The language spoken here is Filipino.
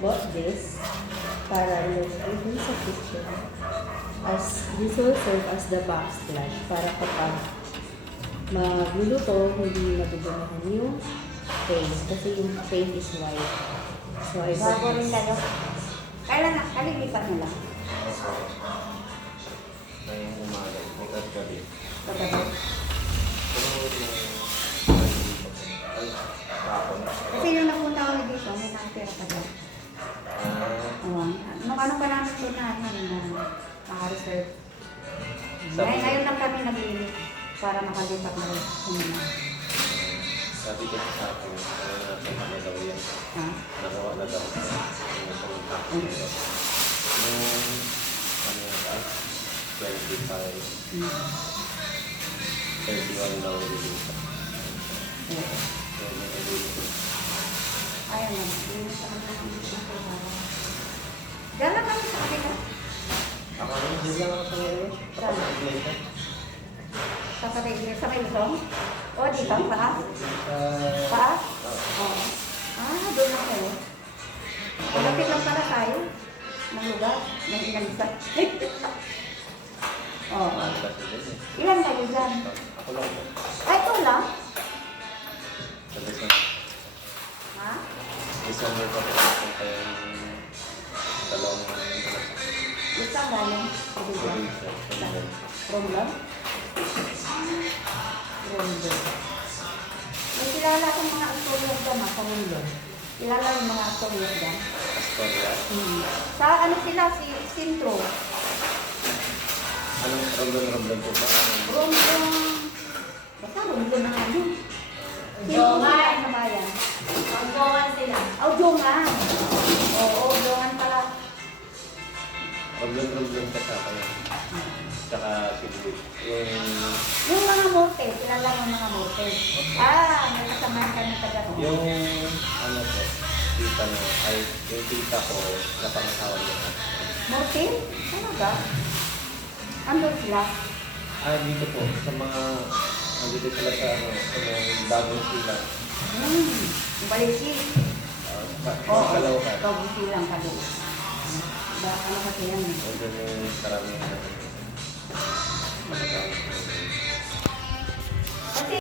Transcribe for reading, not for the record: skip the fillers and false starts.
bought this para ilagay dun sa kitchen. As this will serve as the backsplash para kapag magluluto, hindi madudunahan yung paint. Kasi yung paint is white. So, I Bago bought rin this. kayo. Kailan na? Kalilipat nila. Ngayong umaga, may kagabi. Kagabi. Pero ay, kapon. Kasi yung napunta ko dito, may nakapira ka daw. Nung ano pa namin ito na, naka-reserve. Ngayon lang kami nag-iinit para makalipat na rin. Sabi ko sa akin, nasa na daw yan. Ha? Nagawa na daw. Nung ano yung taas? 25, 31 daw yung Ayaw na. Hindi sa kanila ng Diyan lang kami sa kanila. ako rin, hindi lang ako sa ngayon. Sa kanila. Sa may Luzon? O, dito? Paa? Paa? Oo. Doon lang kayo. Malapit lang pala tayo. Ng lugar. Ng inalisa. Oo. Ilan kayo dyan? Ako lang po. Ay, ito lang? Sa December. Ha? December pa po ako kayong dalawang Isang galing. Romblon? Romblon. May kilala akong mga aktoriyat dyan, sa Romblon. Kilala yung mga aktoriyat dyan. Astoria. Sa ano sila, si Sintro. Anong ramdam po ba? Romblon. Basta Romblon na nga yun. Jongan. Sa bayan. Paggawan sila. Oh, Jongan. Oo, Jongan pala. Ramdam ka sa kanya. Tsaka siguro. Yung mga morte, kilala yung mga morte. May kasamahan ka na taga noon. Yung ano po, tita na, ay yung tita ko na pangasawa niya. Morte? Talaga? Andun sila? Dito po, sa mga, nandito sila sa ano, sa mga bagong sila. Yung balisi. Kalaw ka. Kabusi lang ka doon. Ano kasi yan? O doon yung karamihan na.